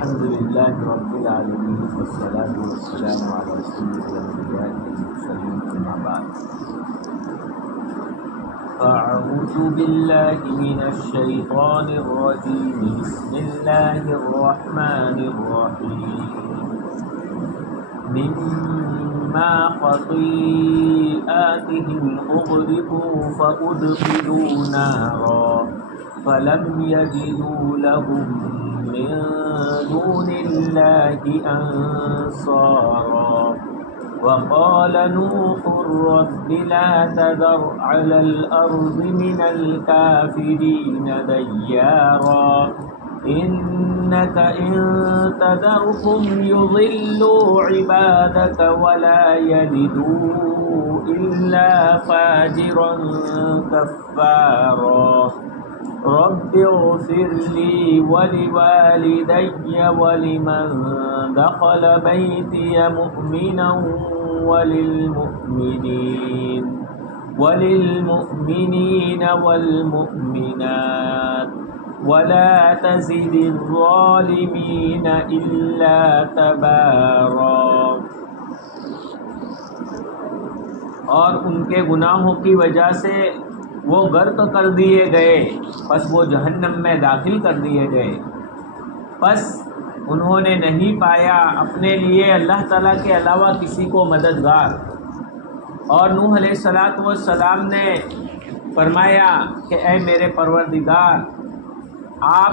الحمد لله رب العالمين والصلاة والسلام على سيد الأنبياء والمرسلين أما بعد أعوذ بالله من الشيطان الرجيم بسم الله الرحمن الرحيم مما خطيئاتهم أغرقوا فأدخلوا نارا فلم يجدوا لهم من دون الله أنصارا وقال نوح رب لا تذر على الأرض من الكافرين ديارا إنك إن تذرهم يضلوا عبادك ولا يلدوا إلا فاجرا كفارا رب اغفر لي ولوالدي ولمن دخل بيتي مؤمنا وللمؤمنين والمؤمنات ولا تزد الظالمين إلا تبارا۔ اور ان کے گناہوں کی وجہ سے وہ غرق کر دیے گئے، پس وہ جہنم میں داخل کر دیے گئے۔ پس انہوں نے نہیں پایا اپنے لیے اللہ تعالیٰ کے علاوہ کسی کو مددگار۔ اور نوح علیہ السلام نے فرمایا کہ اے میرے پروردگار، آپ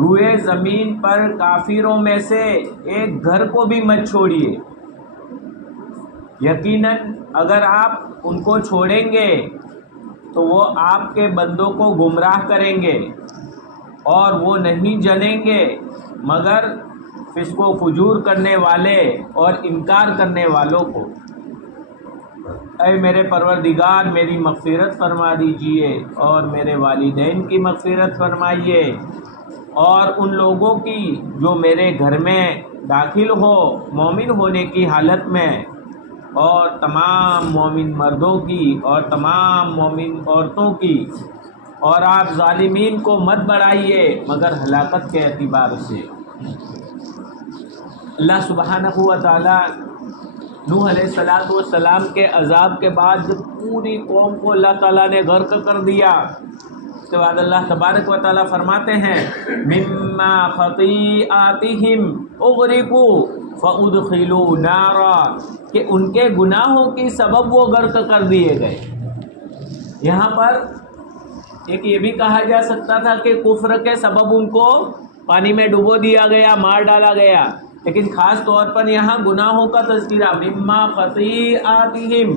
روئے زمین پر کافروں میں سے ایک گھر کو بھی مت چھوڑیے، یقیناً اگر آپ ان کو چھوڑیں گے تو وہ آپ کے بندوں کو گمراہ کریں گے اور وہ نہیں جنیں گے مگر فسق و فجور کرنے والے اور انکار کرنے والوں کو۔ اے میرے پروردگار، میری مغفرت فرما دیجئے اور میرے والدین کی مغفرت فرمائیے، اور ان لوگوں کی جو میرے گھر میں داخل ہو مومن ہونے کی حالت میں، اور تمام مومن مردوں کی اور تمام مومن عورتوں کی، اور آپ ظالمین کو مت بڑھائیے مگر ہلاکت کے اعتبار سے۔ اللہ سبحانہ و تعالیٰ نوح علیہ السلام کے عذاب کے بعد جب پوری قوم کو اللہ تعالیٰ نے غرق کر دیا، اس کے بعد اللہ تبارک و تعالیٰ فرماتے ہیں مما خطیئاتہم اغرقوا فادخلوا نارا، کہ ان کے گناہوں کی سبب وہ غرق کر دیے گئے۔ یہاں پر ایک یہ بھی کہا جا سکتا تھا کہ کفر کے سبب ان کو پانی میں ڈبو دیا گیا، مار ڈالا گیا، لیکن خاص طور پر یہاں گناہوں کا تذکرہ مما خطیئاتہم،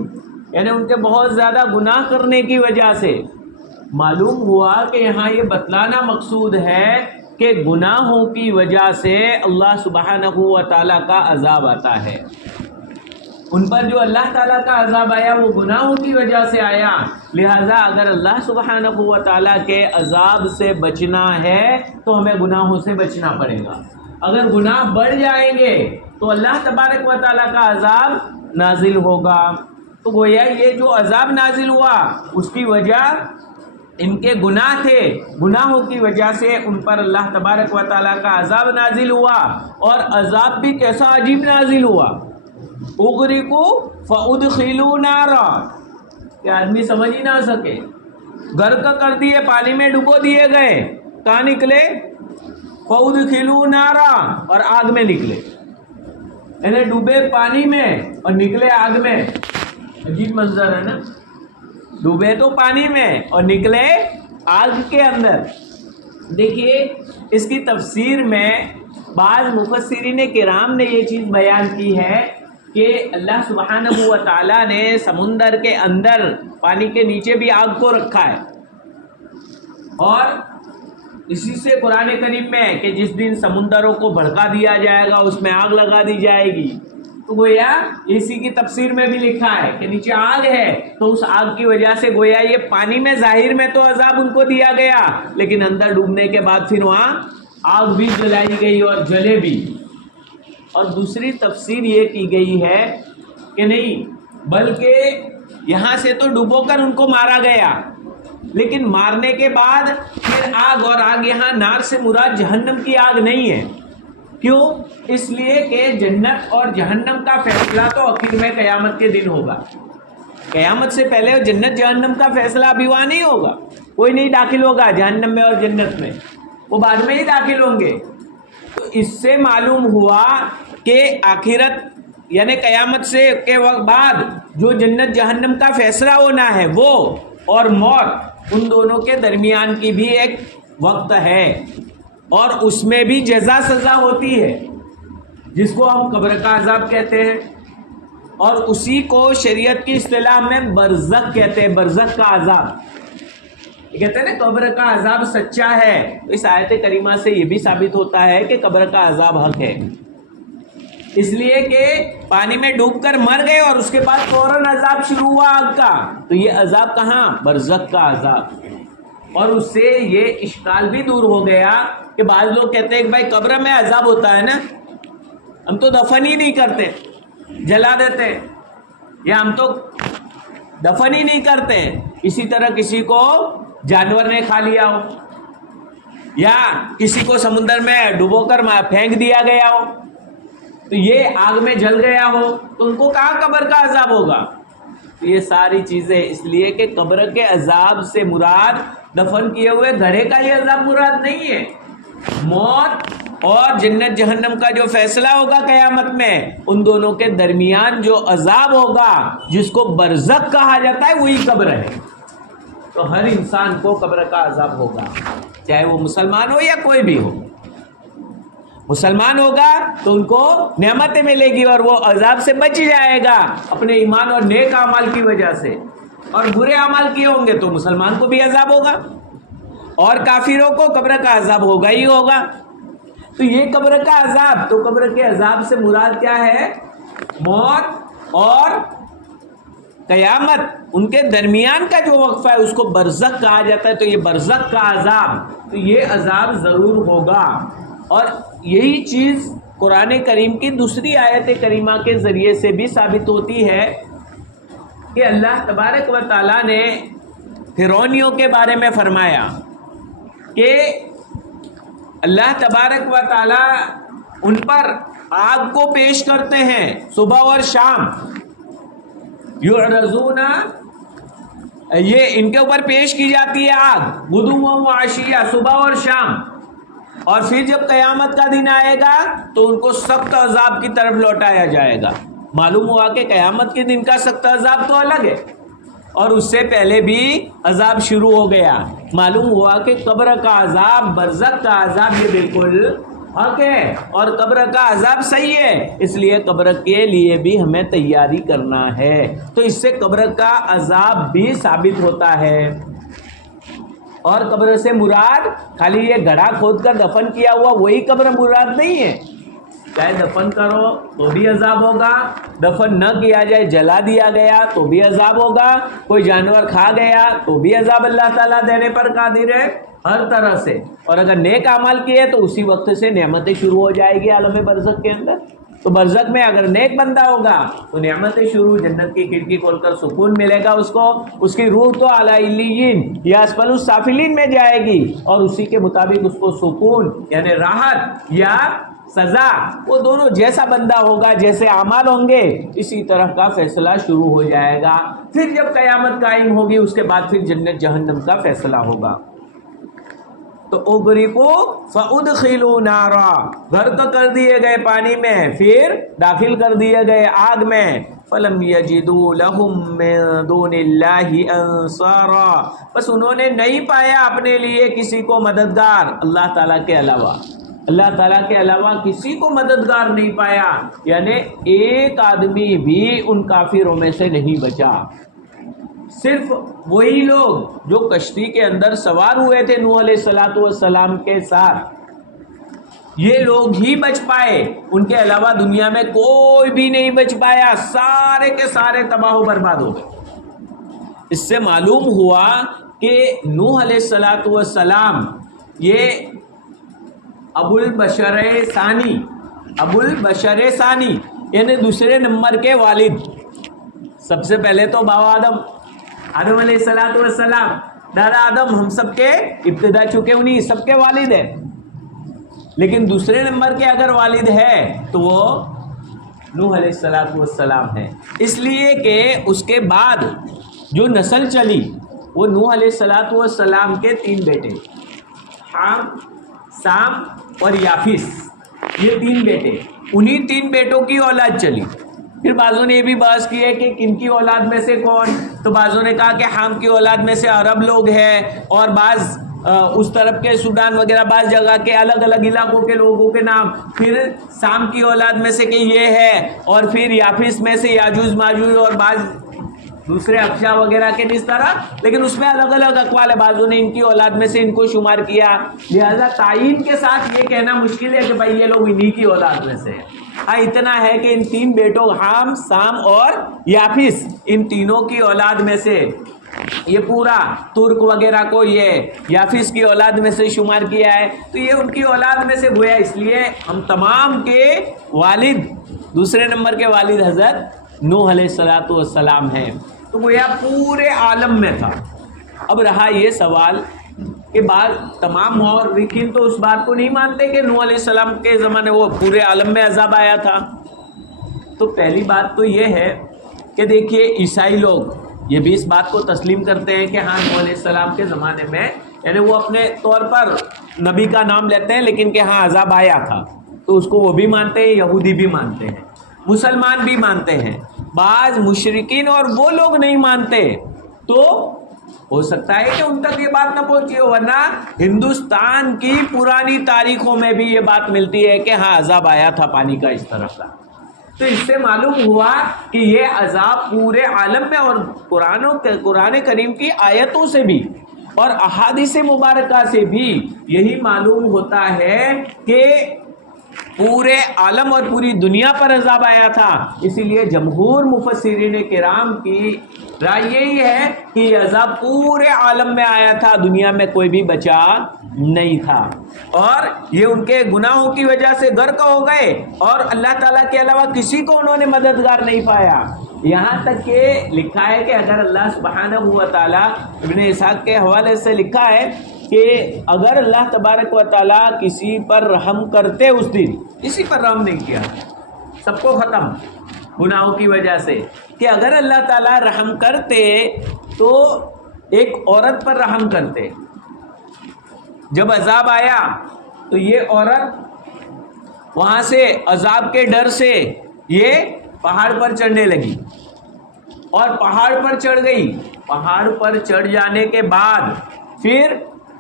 یعنی ان کے بہت زیادہ گناہ کرنے کی وجہ سے۔ معلوم ہوا کہ یہاں یہ بتلانا مقصود ہے کہ گناہوں کی وجہ سے اللہ سبحانہ و تعالیٰ کا عذاب آتا ہے۔ ان پر جو اللہ تعالیٰ کا عذاب آیا وہ گناہوں کی وجہ سے آیا، لہٰذا اگر اللہ سبحانہ و تعالیٰ کے عذاب سے بچنا ہے تو ہمیں گناہوں سے بچنا پڑے گا۔ اگر گناہ بڑھ جائیں گے تو اللہ تبارک و تعالیٰ کا عذاب نازل ہوگا۔ تو گویا یہ جو عذاب نازل ہوا اس کی وجہ ان کے گناہ تھے، گناہوں کی وجہ سے ان پر اللہ تبارک و تعالیٰ کا عذاب نازل ہوا، اور عذاب بھی کیسا عجیب نازل ہوا، اغرقوا فادخلوا نارا، کہ آدمی سمجھ ہی نہ سکے، غرق کر دیے، پانی میں ڈبو دیے گئے، کہاں نکلے؟ فادخلوا نارا، اور آگ میں نکلے، یعنی ڈوبے پانی میں اور نکلے آگ میں۔ عجیب منظر ہے نا، ڈوبے تو پانی میں اور نکلے آگ کے اندر۔ دیکھیے اس کی تفسیر میں بعض مفسرین کرام نے یہ چیز بیان کی ہے کہ اللہ سبحانہ و تعالیٰ نے سمندر کے اندر پانی کے نیچے بھی آگ کو رکھا ہے، اور اسی سے قرآن کریم میں ہے کہ جس دن سمندروں کو بھڑکا دیا جائے گا اس میں آگ لگا دی جائے گی۔ تو گویا اسی کی تفسیر میں بھی لکھا ہے کہ نیچے آگ ہے، تو اس آگ کی وجہ سے گویا یہ پانی میں ظاہر میں تو عذاب ان کو دیا گیا، لیکن اندر ڈوبنے کے بعد پھر وہاں آگ بھی جلائی گئی اور جلے بھی۔ اور دوسری تفسیر یہ کی گئی ہے کہ نہیں، بلکہ یہاں سے تو ڈبو کر ان کو مارا گیا، لیکن مارنے کے بعد پھر آگ، اور آگ یہاں نار سے مراد جہنم کی آگ نہیں ہے، کیوں؟ اس لیے کہ جنت اور جہنم کا فیصلہ تو آخر میں قیامت کے دن ہوگا. قیامت سے پہلے جنت جہنم کا فیصلہ ابھی وہاں نہیں ہوگا. کوئی نہیں داخل ہوگا جہنم میں اور جنت میں، وہ بعد میں ہی داخل ہوں گے. تو اس سے معلوم ہوا کہ آخرت یعنی قیامت سے کے وقت بعد جو جنت جہنم کا فیصلہ ہونا ہے وہ اور موت، ان دونوں کے درمیان کی بھی ایک وقت ہے، اور اس میں بھی جزا سزا ہوتی ہے جس کو ہم قبر کا عذاب کہتے ہیں، اور اسی کو شریعت کی اصطلاح میں برزخ کہتے ہیں. برزخ کا عذاب یہ کہتے ہیں نا قبر کا عذاب سچا ہے. تو اس آیت کریمہ سے یہ بھی ثابت ہوتا ہے کہ قبر کا عذاب حق ہے، اس لیے کہ پانی میں ڈوب کر مر گئے اور اس کے بعد فوراً عذاب شروع ہوا آگ کا. تو یہ عذاب کہاں؟ برزخ کا عذاب. اور اس سے یہ اشکال بھی دور ہو گیا کہ بعض لوگ کہتے ہیں کہ بھائی قبر میں عذاب ہوتا ہے نا، ہم تو دفن ہی نہیں کرتے، جلا دیتے ہیں، یا ہم تو دفن ہی نہیں کرتے. اسی طرح کسی کو جانور نے کھا لیا ہو، یا کسی کو سمندر میں ڈبو کر پھینک دیا گیا ہو، تو یہ آگ میں جل گیا ہو، تو ان کو کہاں قبر کا عذاب ہوگا؟ یہ ساری چیزیں اس لیے کہ قبر کے عذاب سے مراد دفن کیے ہوئے گھڑے کا یہ عذاب مراد نہیں ہے. موت اور جنت جہنم کا جو فیصلہ ہوگا قیامت میں، ان دونوں کے درمیان جو عذاب ہوگا جس کو برزخ کہا جاتا ہے وہی قبر ہے. تو ہر انسان کو قبر کا عذاب ہوگا، چاہے وہ مسلمان ہو یا کوئی بھی ہو. مسلمان ہوگا تو ان کو نعمتیں ملے گی اور وہ عذاب سے بچ جائے گا اپنے ایمان اور نیک اعمال کی وجہ سے، اور برے اعمال کیے ہوں گے تو مسلمان کو بھی عذاب ہوگا، اور کافروں کو قبر کا عذاب ہوگا ہی ہوگا. تو یہ قبر کا عذاب، تو قبر کے عذاب سے مراد کیا ہے؟ موت اور قیامت، ان کے درمیان کا جو وقفہ ہے اس کو برزخ کہا جاتا ہے. تو یہ برزخ کا عذاب، تو یہ عذاب ضرور ہوگا. اور یہی چیز قرآن کریم کی دوسری آیت کریمہ کے ذریعے سے بھی ثابت ہوتی ہے کہ اللہ تبارک و تعالیٰ نے فرعونیوں کے بارے میں فرمایا کہ اللہ تبارک و تعالیٰ ان پر آگ کو پیش کرتے ہیں صبح اور شام. یعرضون، یہ ان کے اوپر پیش کی جاتی ہے آگ غدوا و عشیہ، صبح اور شام. اور پھر جب قیامت کا دن آئے گا تو ان کو سخت عذاب کی طرف لوٹایا جائے گا. معلوم ہوا کہ قیامت کے دن کا سخت عذاب تو الگ ہے، اور اس سے پہلے بھی عذاب شروع ہو گیا. معلوم ہوا کہ قبر کا عذاب، برزخ کا عذاب یہ بالکل حق ہے، اور قبر کا عذاب صحیح ہے. اس لیے قبر کے لیے بھی ہمیں تیاری کرنا ہے. تو اس سے قبر کا عذاب بھی ثابت ہوتا ہے. اور قبر سے مراد خالی یہ گڑھا کھود کر دفن کیا ہوا وہی قبر مراد نہیں ہے. چاہے دفن کرو تو بھی عذاب ہوگا، دفن نہ کیا جائے جلا دیا گیا تو بھی عذاب ہوگا، کوئی جانور کھا گیا تو بھی عذاب اللہ تعالیٰ دینے پر قادر ہے ہر طرح سے. اور اگر نیک اعمال کیے تو اسی وقت سے نعمتیں شروع ہو جائے گی عالم برزخ کے اندر. تو برزخ میں اگر نیک بندہ ہوگا تو نعمتیں شروع، جنت کی کھڑکی کھول کر سکون ملے گا اس کو، اس کی روح تو اعلی علیین یا اسفل السافلین میں جائے گی، اور اسی کے مطابق اس کو سکون یعنی راحت یا سزا، وہ دونوں جیسا بندہ ہوگا، جیسے اعمال ہوں گے اسی طرح کا فیصلہ شروع ہو جائے گا. پھر جب قیامت قائم ہوگی اس کے بعد پھر جنت جہنم کا فیصلہ ہوگا. تو اغرقوا فادخلوا نارا، غرق کر دیے گئے پانی میں، پھر داخل کر دیے گئے آگ میں. فلم یجدوا لهم من دون اللہ انصارا، بس انہوں نے نہیں پایا اپنے لیے کسی کو مددگار اللہ تعالیٰ کے علاوہ. اللہ تعالیٰ کے علاوہ کسی کو مددگار نہیں پایا، یعنی ایک آدمی بھی ان کافروں میں سے نہیں بچا. صرف وہی لوگ جو کشتی کے اندر سوار ہوئے تھے نوح علیہ السلام کے ساتھ، یہ لوگ ہی بچ پائے. ان کے علاوہ دنیا میں کوئی بھی نہیں بچ پایا، سارے کے سارے تباہ و برباد ہو گئے. اس سے معلوم ہوا کہ نوح علیہ السلام یہ ابو البشر ثانی یعنی دوسرے نمبر کے والد. سب سے پہلے تو بابا آدم علیہ السلام، دادا آدم، ہم سب کے ابتدا چکے انہیں سب کے والد ہیں. لیکن دوسرے نمبر کے اگر والد ہے تو وہ نوح علیہ السلام ہے، اس لیے کہ اس کے بعد جو نسل چلی وہ نوح علیہ السلام کے 3 بیٹے، حام، سام اور یافس، یہ 3 بیٹے، انہی 3 بیٹوں کی اولاد چلی۔ پھر بعضوں نے یہ بھی بحث کی ہے کہ کن کی اولاد میں سے کون، تو بعضوں نے کہا کہ حام کی اولاد میں سے عرب لوگ ہیں، اور بعض اس طرف کے سوڈان وغیرہ بعض جگہ کے الگ الگ علاقوں کے لوگوں کے نام، پھر سام کی اولاد میں سے کہ یہ ہے، اور پھر یافس میں سے یاجوج ماجوج اور بعض دوسرے افشا وغیرہ کے اس طرح، لیکن اس میں الگ الگ اقوال ہے، بعضوں نے ان کی اولاد میں سے ان کو شمار کیا، لہذا تعین کے ساتھ یہ کہنا مشکل ہے کہ بھائی یہ لوگ انہی کی اولاد میں سے ہیں۔ ہاں اتنا ہے کہ ان 3 بیٹوں حام، سام اور یافس، ان تینوں کی اولاد میں سے یہ پورا ترک وغیرہ کو یہ یافس کی اولاد میں سے شمار کیا ہے، تو یہ ان کی اولاد میں سے گویا، اس لیے ہم تمام کے والد، دوسرے نمبر کے والد حضرت نوح علیہ السلام ہیں، تو گویا پورے عالم میں تھا۔ اب رہا یہ سوال کہ بعض تمام مورخین تو اس بات کو نہیں مانتے کہ نوح علیہ السلام کے زمانے وہ پورے عالم میں عذاب آیا تھا۔ تو پہلی بات تو یہ ہے کہ دیکھیے عیسائی لوگ یہ بھی اس بات کو تسلیم کرتے ہیں کہ ہاں نوح علیہ السلام کے زمانے میں، یعنی وہ اپنے طور پر نبی کا نام لیتے ہیں لیکن کہ ہاں عذاب آیا تھا، تو اس کو وہ بھی مانتے ہیں، یہودی بھی مانتے ہیں، مسلمان بھی مانتے ہیں۔ بعض مشرکین اور وہ لوگ نہیں مانتے، تو ہو سکتا ہے کہ ان تک یہ بات نہ پہنچی ہو، ورنہ ہندوستان کی پرانی تاریخوں میں بھی یہ بات ملتی ہے کہ ہاں عذاب آیا تھا پانی کا اس طرف کا۔ تو اس سے معلوم ہوا کہ یہ عذاب پورے عالم میں، اور قرآن کریم کی آیتوں سے بھی اور احادیث مبارکہ سے بھی یہی معلوم ہوتا ہے کہ پورے عالم اور پوری دنیا پر عذاب آیا تھا۔ اسی لیے جمہور مفسرین کرام کی رائے یہی ہے کہ یہ عذاب پورے عالم میں آیا تھا، دنیا میں کوئی بھی بچا نہیں تھا، اور یہ ان کے گناہوں کی وجہ سے غرق ہو گئے، اور اللہ تعالیٰ کے علاوہ کسی کو انہوں نے مددگار نہیں پایا۔ یہاں تک کہ لکھا ہے کہ اگر اللہ سبحانہ و تعالیٰ، ابن اسحاق کے حوالے سے لکھا ہے کہ اگر اللہ تبارک و تعالیٰ کسی پر رحم کرتے، اس دن کسی پر رحم نہیں کیا، سب کو ختم گناہوں کی وجہ سے، کہ اگر اللہ تعالیٰ رحم کرتے تو ایک عورت پر رحم کرتے۔ جب عذاب آیا تو یہ عورت وہاں سے عذاب کے ڈر سے یہ پہاڑ پر چڑھنے لگی، اور پہاڑ پر چڑھ گئی۔ پہاڑ پر چڑھ جانے کے بعد پھر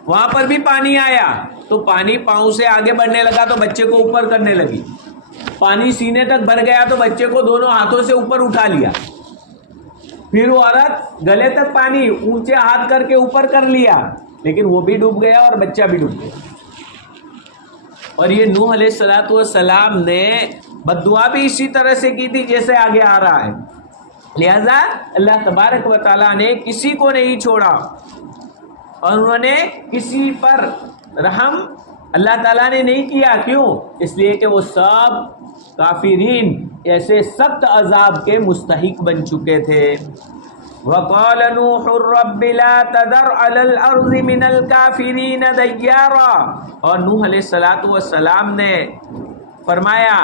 وہاں پر بھی پانی آیا، تو پانی پاؤں سے آگے بڑھنے لگا تو بچے کو اوپر کرنے لگی، پانی سینے تک بھر گیا تو بچے کو دونوں ہاتھوں سے اوپر اٹھا لیا، پھر وہ عورت گلے تک پانی اونچے ہاتھ کر کے اوپر کر لیا، لیکن وہ بھی ڈوب گیا اور بچہ بھی ڈوب گیا۔ اور یہ نوح علیہ السلام نے بد دعا بھی اسی طرح سے کی تھی جیسے آگے آ رہا ہے، لہذا اللہ تبارک و تعالیٰ نے کسی کو نہیں چھوڑا، اور انہوں نے کسی پر رحم اللہ تعالیٰ نے نہیں کیا۔ کیوں؟ اس لیے کہ وہ سب کافرین ایسے سخت عذاب کے مستحق بن چکے تھے۔ وَقَالَ نُوحٌ رَبِّ لَا تَذَرْ عَلَى الْأَرْضِ مِنَ الْكَافِرِينَ دَيَّارًا، اور نوح علیہ السلام نے فرمایا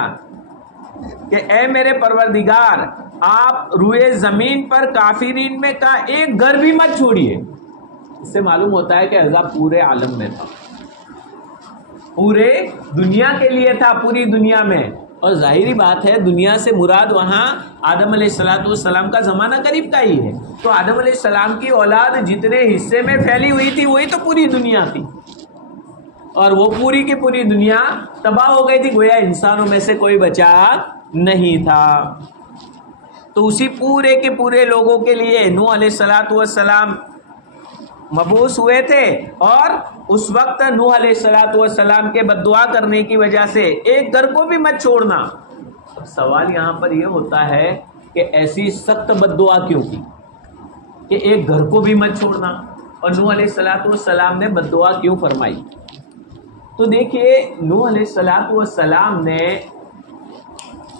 کہ اے میرے پروردگار، آپ روئے زمین پر کافرین میں کا ایک گھر بھی مت چھوڑیے۔ اس سے معلوم ہوتا ہے کہ عذاب پورے عالم میں تھا، پورے دنیا کے لیے تھا، پوری دنیا میں۔ اور ظاہری بات ہے دنیا سے مراد وہاں آدم علیہ السلام کا زمانہ قریب کا ہی ہے، تو آدم علیہ السلام کی اولاد جتنے حصے میں پھیلی ہوئی تھی وہی تو پوری دنیا تھی، اور وہ پوری کی پوری دنیا تباہ ہو گئی تھی، گویا انسانوں میں سے کوئی بچا نہیں تھا۔ تو اسی پورے کے پورے لوگوں کے لیے نوح علیہ السلام مبعوث ہوئے تھے، اور اس وقت نوح علیہ السلام کے بد دعا کرنے کی وجہ سے ایک گھر کو بھی مت چھوڑنا۔ اب سوال یہاں پر یہ ہوتا ہے کہ ایسی سخت بد دعا کیوں کی کہ ایک گھر کو بھی مت چھوڑنا، اور نوح علیہ السلام نے بد دعا کیوں فرمائی؟ تو دیکھیے نوح علیہ السلام نے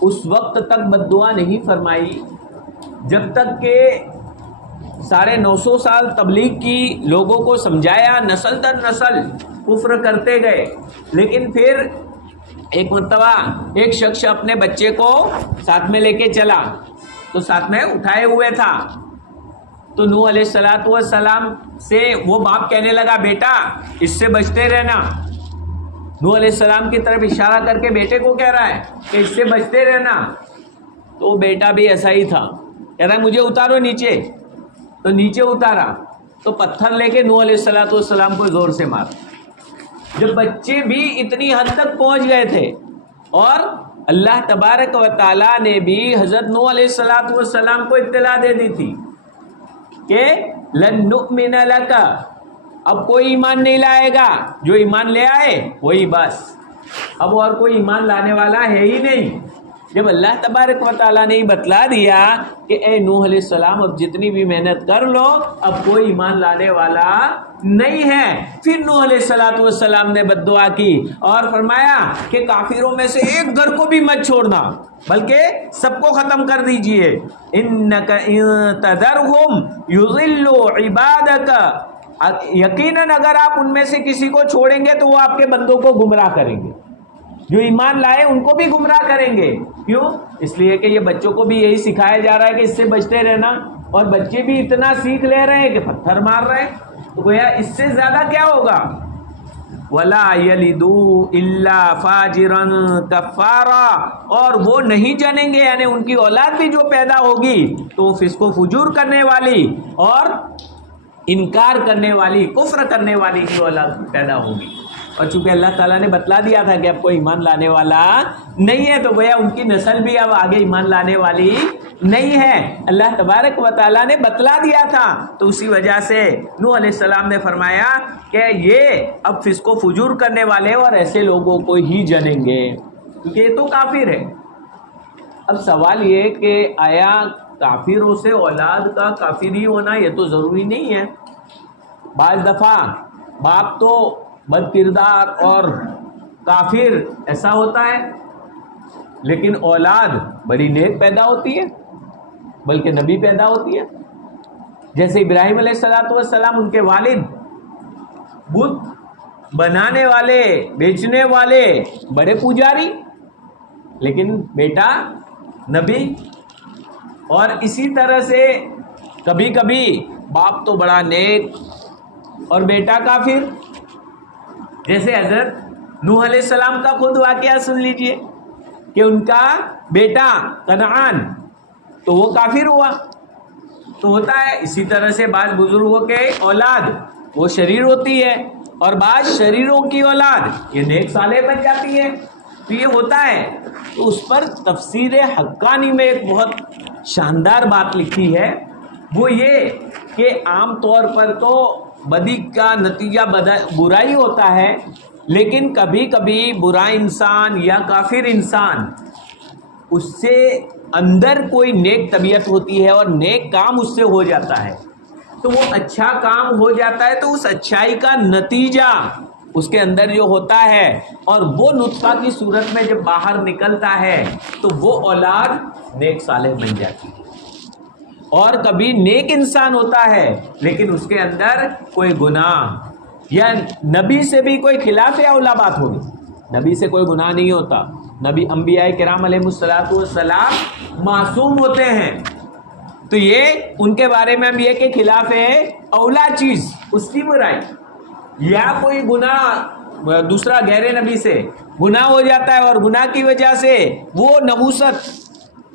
اس وقت تک بد دعا نہیں فرمائی جب تک کہ 950 سال تبلیغ کی، لوگوں کو سمجھایا، نسل در نسل کفر کرتے گئے. لیکن پھر ایک مرتبہ ایک شخص اپنے بچے کو ساتھ میں لے کے چلا تو ساتھ میں اٹھائے ہوئے تھا. تو نوح علیہ السلام سے وہ باپ کہنے لگا بیٹا اس سے بچتے رہنا. نوح علیہ السلام کی طرف اشارہ کر کے بیٹے کو کہہ رہا ہے کہ اس سے بچتے رہنا. تو بیٹا بھی ایسا ہی تھا, کہہ رہا ہے مجھے اتارو نیچے. تو نیچے اتارا تو پتھر لے کے نوح علیہ السلام کو زور سے مارا. جب بچے بھی اتنی حد تک پہنچ گئے تھے اور اللہ تبارک و تعالیٰ نے بھی حضرت نوح علیہ السلام کو اطلاع دے دی تھی کہ لن نؤمن لک, اب کوئی ایمان نہیں لائے گا, جو ایمان لے آئے وہی بس, اب اور کوئی ایمان لانے والا ہے ہی نہیں. جب اللہ تبارک و تعالیٰ نے بتلا دیا کہ اے نوح علیہ السلام اب جتنی بھی محنت کر لو اب کوئی ایمان لانے والا نہیں ہے, پھر نوح علیہ السلام نے بد دعا کی اور فرمایا کہ کافروں میں سے ایک گھر کو بھی مت چھوڑنا بلکہ سب کو ختم کر دیجئے. انک ان تذرہم یضلوا عبادک, یقیناً اگر آپ ان میں سے کسی کو چھوڑیں گے تو وہ آپ کے بندوں کو گمراہ کریں گے, جو ایمان لائے ان کو بھی گمراہ کریں گے. کیوں؟ اس لیے کہ یہ بچوں کو بھی یہی سکھایا جا رہا ہے کہ اس سے بچتے رہنا, اور بچے بھی اتنا سیکھ لے رہے ہیں کہ پتھر مار رہے ہیں, تو گویا اس سے زیادہ کیا ہوگا. وَلَا يَلِدُوا إِلَّا فَاجِرًا كَفَّارًا, اور وہ نہیں جنیں گے, یعنی ان کی اولاد بھی جو پیدا ہوگی تو وہ فسق و فجور کرنے والی اور انکار کرنے والی, کفر کرنے والی کی اولاد پیدا ہوگی. اور چونکہ اللہ تعالیٰ نے بتلا دیا تھا کہ اب کوئی ایمان لانے والا نہیں ہے تو گویا ان کی نسل بھی اب آگے ایمان لانے والی نہیں ہے. اللہ تبارک و تعالیٰ نے بتلا دیا تھا, تو اسی وجہ سے نوح علیہ السلام نے فرمایا کہ یہ اب فسق و فجور کرنے والے اور ایسے لوگوں کو ہی جنیں گے کیونکہ یہ تو کافر ہے. اب سوال یہ کہ آیا کافروں سے اولاد کا کافر ہی ہونا یہ تو ضروری نہیں ہے. بعض دفعہ باپ تو بد کردار اور کافر ایسا ہوتا ہے لیکن اولاد بڑی نیک پیدا ہوتی ہے, بلکہ نبی پیدا ہوتی ہے. جیسے ابراہیم علیہ السلام ان کے والد بت بنانے والے, بیچنے والے, بڑے پجاری, لیکن بیٹا نبی. اور اسی طرح سے کبھی کبھی باپ تو بڑا نیک اور بیٹا کافر. جیسے حضرت نوح علیہ السلام کا خود واقعہ سن لیجئے کہ ان کا بیٹا کنعان تو وہ کافر ہوا. تو ہوتا ہے اسی طرح سے بعض بزرگوں کے اولاد وہ شریر ہوتی ہے اور بعض شریروں کی اولاد یہ نیک صالح بن جاتی ہے, تو یہ ہوتا ہے. تو اس پر تفسیر حقانی میں ایک بہت شاندار بات لکھی ہے, وہ یہ کہ عام طور پر تو بدی کا نتیجہ برائی ہوتا ہے, لیکن کبھی کبھی برا انسان یا کافر انسان اس سے اندر کوئی نیک طبیعت ہوتی ہے اور نیک کام اس سے ہو جاتا ہے, تو وہ اچھا کام ہو جاتا ہے, تو اس اچھائی کا نتیجہ اس کے اندر جو ہوتا ہے اور وہ نطفہ کی صورت میں جب باہر نکلتا ہے تو وہ اولاد نیک صالح بن جاتی ہے. اور کبھی نیک انسان ہوتا ہے لیکن اس کے اندر کوئی گناہ یا نبی سے بھی کوئی خلاف اولا بات ہوگی. نبی سے کوئی گناہ نہیں ہوتا, نبی انبیاء کرام علیہ السلام معصوم ہوتے ہیں, تو یہ ان کے بارے میں ہم یہ کہ خلاف اولا چیز اس کی برائی یا کوئی گناہ دوسرا غیر نبی سے گناہ ہو جاتا ہے اور گناہ کی وجہ سے وہ نبوست,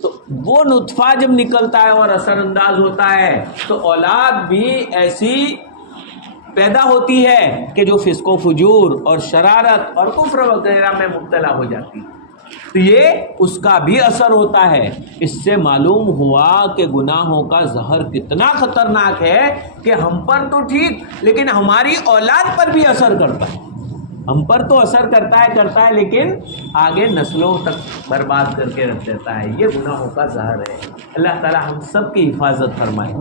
تو وہ نطفہ جب نکلتا ہے اور اثر انداز ہوتا ہے تو اولاد بھی ایسی پیدا ہوتی ہے کہ جو فسق و فجور اور شرارت اور کفر وغیرہ میں مبتلا ہو جاتی ہے. تو یہ اس کا بھی اثر ہوتا ہے. اس سے معلوم ہوا کہ گناہوں کا زہر کتنا خطرناک ہے کہ ہم پر تو ٹھیک لیکن ہماری اولاد پر بھی اثر کرتا ہے. ہم پر تو اثر کرتا ہے لیکن آگے نسلوں تک برباد کر کے رکھ دیتا ہے. یہ گناہوں کا زہر ہے. اللہ تعالی ہم سب کی حفاظت فرمائے.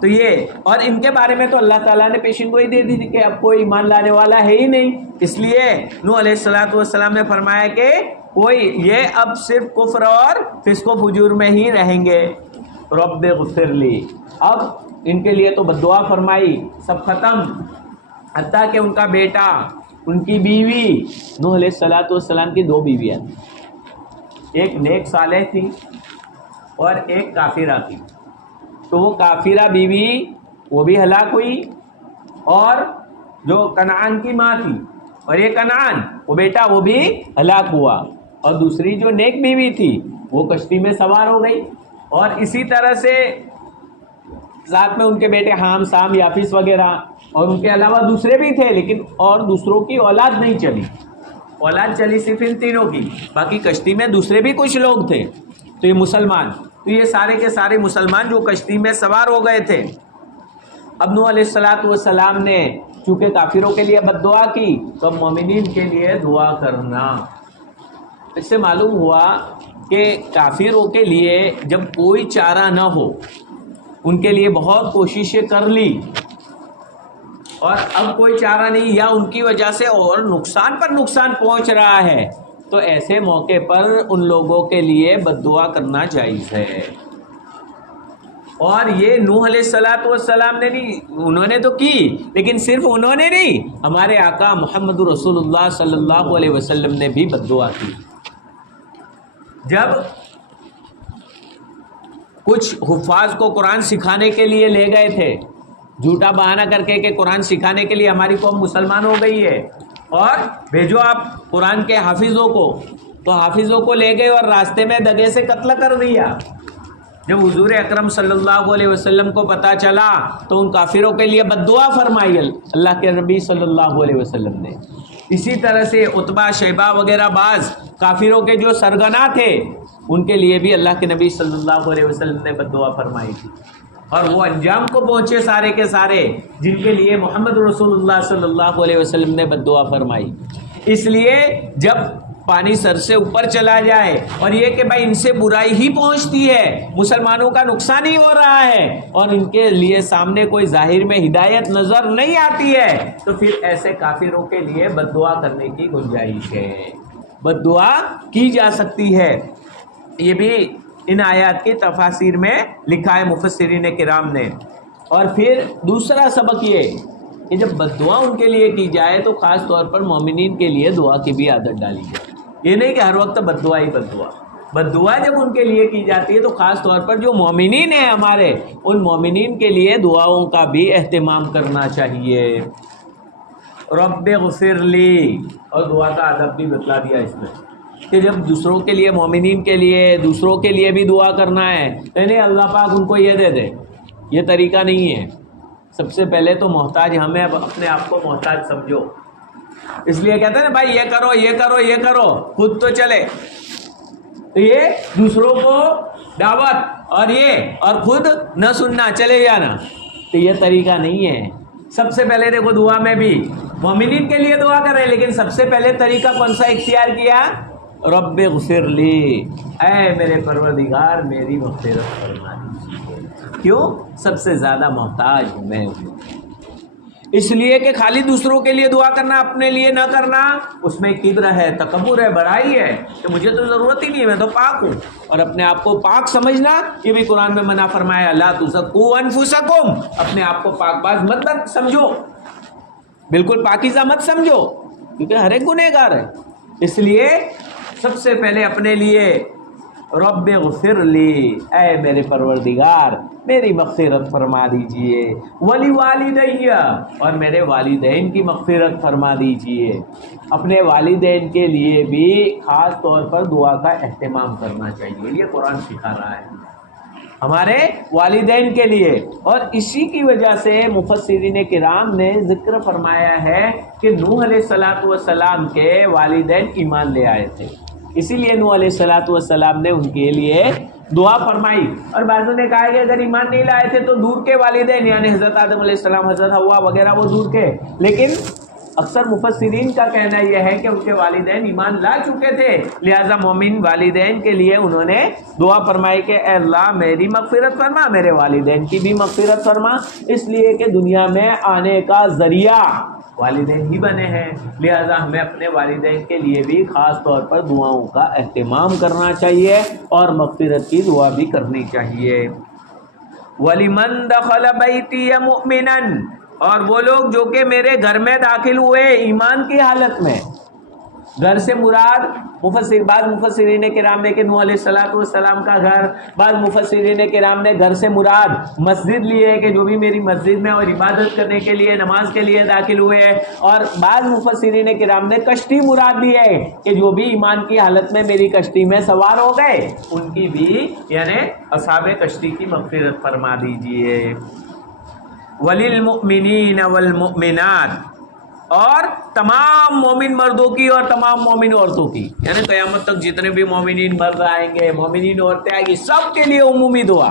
تو یہ اور ان کے بارے میں تو اللہ تعالیٰ نے پیشین گوئی دے دی تھی کہ اب کوئی ایمان لانے والا ہے ہی نہیں. اس لیے نوح علیہ السلام نے فرمایا کہ کوئی یہ اب صرف کفر اور فسق و فجور میں ہی رہیں گے. رب اغفر لی, اب ان کے لیے تو بد دعا فرمائی, سب ختم. حتیٰ کہ ان کا بیٹا، ان کی بیوی، نوح علیہ السلام کی 2 بیویاں تھیں، ایک نیک صالح تھی اور ایک کافرہ تھی۔ تو وہ کافرہ بیوی وہ بھی ہلاک ہوئی، اور جو کنعان کی ماں تھی اور یہ کنعان وہ بیٹا وہ بھی ہلاک ہوا، اور دوسری جو نیک بیوی تھی وہ کشتی میں سوار ہو گئی، اور اسی طرح سے ساتھ میں ان کے بیٹے حام، سام، یافس وغیرہ، اور ان کے علاوہ دوسرے بھی تھے، لیکن اور دوسروں کی اولاد نہیں چلی، اولاد چلی صرف ان تینوں کی، باقی کشتی میں دوسرے بھی کچھ لوگ تھے، تو یہ مسلمان، تو یہ سارے کے سارے مسلمان جو کشتی میں سوار ہو گئے تھے۔ اب نوح علیہ السلام نے چونکہ کافروں کے لیے بد دعا کی، تو مومنین کے لیے دعا کرنا۔ اس سے معلوم ہوا کہ کافروں کے لیے جب کوئی چارہ نہ ہو، ان کے لیے بہت کوششیں کر لی، اور اب کوئی چارہ نہیں، یا ان کی وجہ سے اور نقصان پر نقصان پہنچ رہا ہے، تو ایسے موقع پر ان لوگوں کے لیے بد دعا کرنا جائز ہے۔ اور یہ نوح علیہ السلام نے نہیں، انہوں نے تو کی، لیکن صرف انہوں نے نہیں، ہمارے آقا محمد رسول اللہ صلی اللہ علیہ وسلم نے بھی بد دعا کی۔ جب کچھ حفاظ کو قرآن سکھانے کے لیے لے گئے تھے، جھوٹا بہانہ کر کے کہ قرآن سکھانے کے لیے ہماری قوم مسلمان ہو گئی ہے، اور بھیجو آپ قرآن کے حافظوں کو، تو حافظوں کو لے گئے اور راستے میں دگے سے قتل کر دیا۔ جب حضور اکرم صلی اللہ علیہ وسلم کو پتہ چلا تو ان کافروں کے لیے بد دعا فرمائی اللہ کے نبی صلی اللہ علیہ وسلم نے۔ اسی طرح سے عتبہ، شیبہ وغیرہ بعض کافروں کے جو سرگنا تھے، ان کے لیے بھی اللہ کے نبی صلی اللہ علیہ وسلم نے بد دعا فرمائی تھی، اور وہ انجام کو پہنچے سارے کے سارے جن کے لیے محمد رسول اللہ صلی اللہ علیہ وسلم نے بد دعا فرمائی۔ اس لیے جب پانی سر سے اوپر چلا جائے اور یہ کہ بھائی ان سے برائی ہی پہنچتی ہے، مسلمانوں کا نقصان ہی ہو رہا ہے، اور ان کے لیے سامنے کوئی ظاہر میں ہدایت نظر نہیں آتی ہے، تو پھر ایسے کافروں کے لیے بد دعا کرنے کی گنجائش ہے، بد دعا کی جا سکتی ہے۔ یہ بھی ان آیات کی تفاسیر میں لکھا ہے مفسرین کرام نے۔ اور پھر دوسرا سبق یہ کہ جب بد دعا ان کے لیے کی جائے تو خاص طور پر مومنین کے لیے دعا کی بھی عادت ڈالی جائے۔ یہ نہیں کہ ہر وقت بد دعا ہی بد دعا، بد دعا جب ان کے لیے کی جاتی ہے تو خاص طور پر جو مومنین ہیں ہمارے، ان مومنین کے لیے دعاؤں کا بھی اہتمام کرنا چاہیے۔ رب اغفر لی، اور دعا کا ادب بھی بتلا دیا اس میں کہ جب دوسروں کے لیے، مومنین کے لیے، دوسروں کے لیے بھی دعا کرنا ہے تو نہیں اللہ پاک ان کو یہ دے دے، یہ طریقہ نہیں ہے۔ سب سے پہلے تو محتاج ہمیں، اپنے آپ کو محتاج سمجھو۔ اس لیے کہتے ہیں نا بھائی یہ کرو یہ کرو یہ کرو، خود تو چلے، تو یہ دوسروں کو دعوت اور خود نہ سننا، چلے جانا، تو یہ طریقہ نہیں ہے۔ سب سے پہلے دیکھو دعا میں بھی مومنین کے لیے دعا کر رہے ہیں، لیکن سب سے پہلے طریقہ کون سا اختیار کیا؟ رب اغفر لی، اے میرے پروردگار میری مغفرت فرما دیجیے۔ کیوں؟ سب سے زیادہ محتاج میں ہوں۔ اس لیے کہ خالی دوسروں کے لیے دعا کرنا، اپنے لیے نہ کرنا، اس میں کبر ہے، تکبر ہے، بڑائی ہے کہ مجھے تو ضرورت ہی نہیں ہے، میں تو پاک ہوں۔ اور اپنے آپ کو پاک سمجھنا، یہ بھی قرآن میں منع فرمایا، لا تزکوا انفسکم، اپنے آپ کو پاک باز مت سمجھو، بالکل پاکیزہ مت سمجھو، کیونکہ ہر ایک گنہگار ہے۔ اس لیے سب سے پہلے اپنے لیے رب اغفر لی، اے میرے پروردگار میری مغفرت فرما دیجئے، ولی والدیہ، اور میرے والدین کی مغفرت فرما دیجئے۔ اپنے والدین کے لیے بھی خاص طور پر دعا کا اہتمام کرنا چاہیے، یہ قرآن سکھا رہا ہے ہمارے والدین کے لیے۔ اور اسی کی وجہ سے مفسرین کرام نے ذکر فرمایا ہے کہ نوح علیہ السلام کے والدین ایمان لے آئے تھے، اسی لیے نوح علیہ السلام نے ان کے لیے دعا فرمائی۔ اور بعضوں نے کہا کہ اگر ایمان نہیں لائے تھے تو دور کے والدین، یعنی حضرت آدم علیہ السلام، حضرت حوا وغیرہ، وہ دور کے، لیکن اکثر مفسرین کا کہنا یہ ہے کہ ان کے والدین ایمان لا چکے تھے، لہذا مومن والدین کے لیے انہوں نے دعا فرمائی کہ اے اللہ میری مغفرت فرما، میرے والدین کی بھی مغفرت فرما، اس لیے کہ دنیا میں آنے کا ذریعہ والدین ہی بنے ہیں، لہذا ہمیں اپنے والدین کے لیے بھی خاص طور پر دعاؤں کا اہتمام کرنا چاہیے اور مغفرت کی دعا بھی کرنی چاہیے۔ وَلِمَنْ دَخَلَ بَيْتِيَ مُؤْمِنًا، اور وہ لوگ جو کہ میرے گھر میں داخل ہوئے ایمان کی حالت میں. گھر سے مراد بعض مفسرین کرام نے کہ نوح علیہ السلام کا گھر، بعض مفسرین کرام نے گھر سے مراد مسجد لی ہے کہ جو بھی میری مسجد میں اور عبادت کرنے کے لیے نماز کے لیے داخل ہوئے ہیں، اور بعض مفسرین کرام نے کشتی مراد لی ہے کہ جو بھی ایمان کی حالت میں میری کشتی میں سوار ہو گئے ان کی بھی یعنی اصحاب کشتی کی مغفرت فرما دیجئے. وَلِلْمُؤْمِنِينَ وَالْمُؤْمِنَاتِ، اور تمام مومن مردوں کی اور تمام مومن عورتوں کی، یعنی قیامت تک جتنے بھی مومنین مرد آئیں گے، مومنین عورتیں آئیں گی، سب کے لیے عمومی دعا.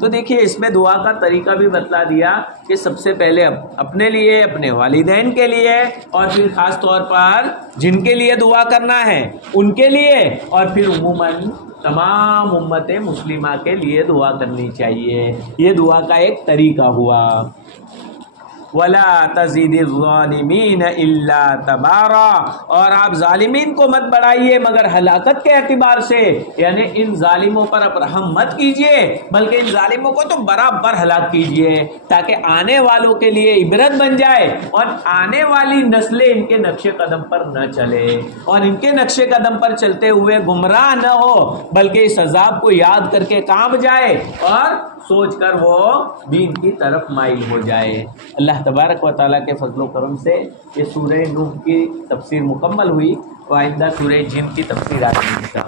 تو دیکھیے اس میں دعا کا طریقہ بھی بتلا دیا کہ سب سے پہلے اپنے لیے، اپنے والدین کے لیے، اور پھر خاص طور پر جن کے لیے دعا کرنا ہے ان کے لیے، اور پھر عموماً تمام امت مسلمہ کے لیے دعا کرنی چاہیے. یہ دعا کا ایک طریقہ ہوا. وَلَا تَزِدِ الظَّالِمِينَ إِلَّا تَبَارًا، اور آپ ظالمین کو مت بڑھائیے مگر ہلاکت کے اعتبار سے، یعنی ان ظالموں پر اب رحم مت کیجئے بلکہ ان ظالموں کو تو برابر ہلاک کیجئے تاکہ آنے والوں کے لیے عبرت بن جائے اور آنے والی نسلیں ان کے نقش قدم پر نہ چلے اور ان کے نقش قدم پر چلتے ہوئے گمراہ نہ ہو بلکہ اس عذاب کو یاد کر کے کانپ جائے اور سوچ کر وہ دین کی طرف مائل ہو جائے. اللہ تبارک و تعالیٰ کے فضل و کرم سے یہ سورہ نوح کی تفسیر مکمل ہوئی. آئندہ سورہ جن کی تفسیر آتی ہے.